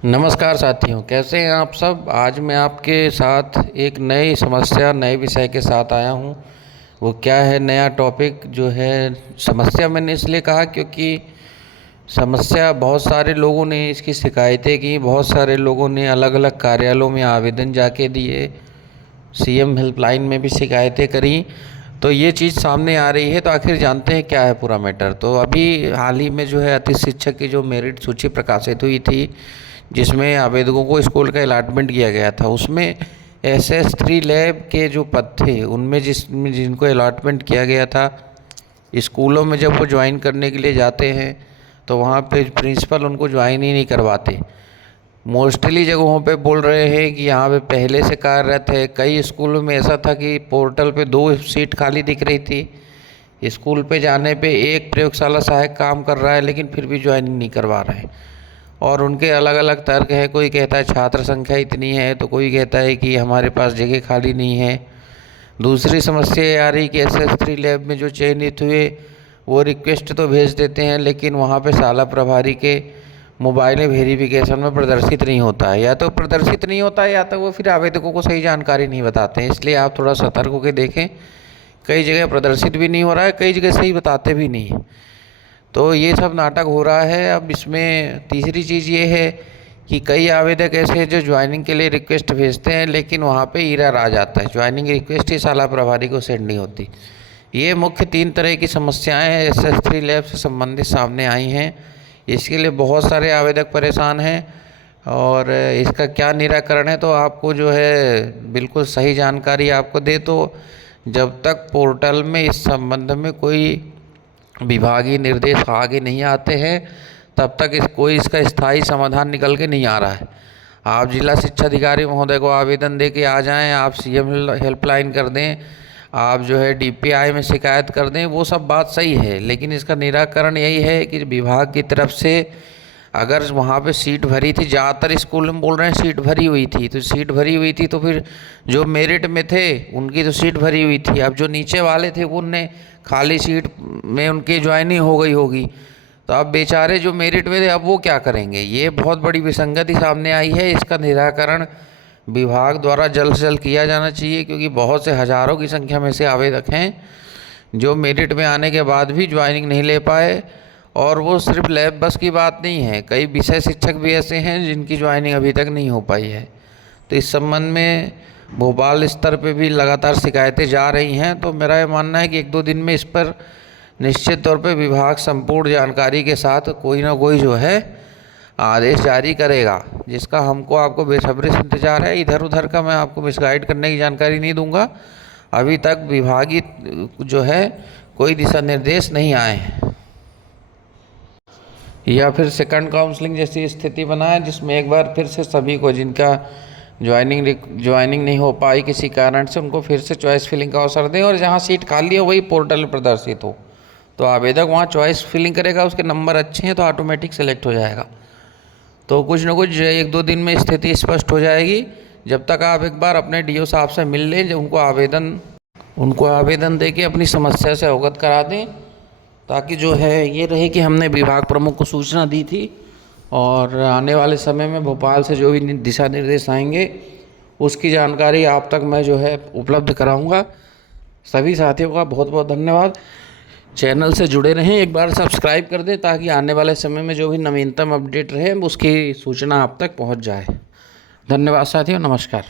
नमस्कार साथियों, कैसे हैं आप सब। आज मैं आपके साथ एक नई समस्या नए विषय के साथ आया हूं। वो क्या है, नया टॉपिक जो है। समस्या मैंने इसलिए कहा क्योंकि समस्या बहुत सारे लोगों ने इसकी शिकायतें की, बहुत सारे लोगों ने अलग अलग कार्यालयों में आवेदन जाके दिए, सीएम हेल्पलाइन में भी शिकायतें करी। तो ये चीज़ सामने आ रही है। तो आखिर जानते हैं क्या है पूरा मैटर। तो अभी हाल ही में जो है अतिथि शिक्षक की जो मेरिट सूची प्रकाशित हुई थी, जिसमें आवेदकों को स्कूल का अलॉटमेंट किया गया था, उसमें SS3 लैब के जो पद थे उनमें जिनको अलॉटमेंट किया गया था, स्कूलों में जब वो ज्वाइन करने के लिए जाते हैं तो वहाँ पे प्रिंसिपल उनको ज्वाइन ही नहीं करवाते। मोस्टली जगहों पे बोल रहे हैं कि यहाँ पे पहले से कार्यरत है। कई स्कूलों में ऐसा था कि पोर्टल पे 2 सीट खाली दिख रही थी। स्कूल पे जाने पे एक प्रयोगशाला सहायक काम कर रहा है लेकिन फिर भी ज्वाइनिंग नहीं करवा रहे हैं। और उनके अलग अलग तर्क है। कोई कहता है छात्र संख्या इतनी है, तो कोई कहता है कि हमारे पास जगह खाली नहीं है। दूसरी समस्या ये आ रही कि SS3 लैब में जो चयनित हुए वो रिक्वेस्ट तो भेज देते हैं, लेकिन वहाँ पे शाला प्रभारी के मोबाइल वेरिफिकेशन में प्रदर्शित नहीं होता है। या तो प्रदर्शित नहीं होता है या तो वो फिर आवेदकों को सही जानकारी नहीं बताते हैं। इसलिए आप थोड़ा सतर्क होकर देखें। कई जगह प्रदर्शित भी नहीं हो रहा है, कई जगह सही बताते भी नहीं हैं। तो ये सब नाटक हो रहा है। अब इसमें तीसरी चीज़ ये है कि कई आवेदक ऐसे हैं जो ज्वाइनिंग के लिए रिक्वेस्ट भेजते हैं, लेकिन वहाँ पे एरर आ जाता है। ज्वाइनिंग रिक्वेस्ट ही शाला प्रभारी को सेंड नहीं होती। ये मुख्य 3 तरह की समस्याएं SS3 लैब से संबंधित सामने आई हैं। इसके लिए बहुत सारे आवेदक परेशान हैं और इसका क्या निराकरण है, तो आपको जो है बिल्कुल सही जानकारी आपको दे। तो जब तक पोर्टल में इस संबंध में कोई विभागीय निर्देश आगे नहीं आते हैं, तब तक कोई इसका स्थायी समाधान निकल के नहीं आ रहा है। आप जिला शिक्षा अधिकारी महोदय को आवेदन दे के आ जाएं, आप सीएम हेल्पलाइन कर दें, आप जो है DPI में शिकायत कर दें, वो सब बात सही है। लेकिन इसका निराकरण यही है कि विभाग की तरफ से अगर वहाँ पे सीट भरी थी, ज़्यादातर स्कूल में बोल रहे हैं सीट भरी हुई थी, तो सीट भरी हुई थी तो फिर जो मेरिट में थे उनकी तो सीट भरी हुई थी। अब जो नीचे वाले थे उनने खाली सीट में उनकी ज्वाइनिंग हो गई होगी, तो अब बेचारे जो मेरिट में थे अब वो क्या करेंगे। ये बहुत बड़ी विसंगति सामने आई है। इसका निराकरण विभाग द्वारा जल्द से जल्द किया जाना चाहिए, क्योंकि बहुत से हज़ारों की संख्या में से आवेदक हैं जो मेरिट में आने के बाद भी ज्वाइनिंग नहीं ले पाए। और वो सिर्फ लैब बस की बात नहीं है, कई विषय शिक्षक भी ऐसे हैं जिनकी ज्वाइनिंग अभी तक नहीं हो पाई है। तो इस संबंध में भोपाल स्तर पे भी लगातार शिकायतें जा रही हैं। तो मेरा ये मानना है कि 1-2 दिन में इस पर निश्चित तौर पे विभाग संपूर्ण जानकारी के साथ कोई ना कोई जो है आदेश जारी करेगा, जिसका हमको आपको बेसब्री से इंतज़ार है। इधर उधर का मैं आपको मिसगाइड करने की जानकारी नहीं दूंगा। अभी तक विभागीय जो है कोई दिशा निर्देश नहीं आए हैं, या फिर सेकंड काउंसलिंग जैसी स्थिति बनाए जिसमें एक बार फिर से सभी को जिनका ज्वाइनिंग नहीं हो पाई किसी कारण से, उनको फिर से चॉइस फिलिंग का अवसर दें। और जहाँ सीट खाली हो वही पोर्टल में प्रदर्शित हो, तो आवेदक वहाँ चॉइस फिलिंग करेगा, उसके नंबर अच्छे हैं तो ऑटोमेटिक सेलेक्ट हो जाएगा। तो कुछ न कुछ 1-2 दिन में स्थिति स्पष्ट हो जाएगी। जब तक आप एक बार अपने DO साहब से मिल लें, जब उनको आवेदन दे के अपनी समस्या से अवगत करा दें, ताकि जो है ये रहे कि हमने विभाग प्रमुख को सूचना दी थी और आने वाले समय में भोपाल से जो भी दिशा निर्देश आएंगे उसकी जानकारी आप तक मैं जो है उपलब्ध कराऊंगा। सभी साथियों का बहुत बहुत धन्यवाद। चैनल से जुड़े रहें, एक बार सब्सक्राइब कर दें ताकि आने वाले समय में जो भी नवीनतम अपडेट रहे उसकी सूचना आप तक पहुंच जाए। धन्यवाद साथियों, नमस्कार।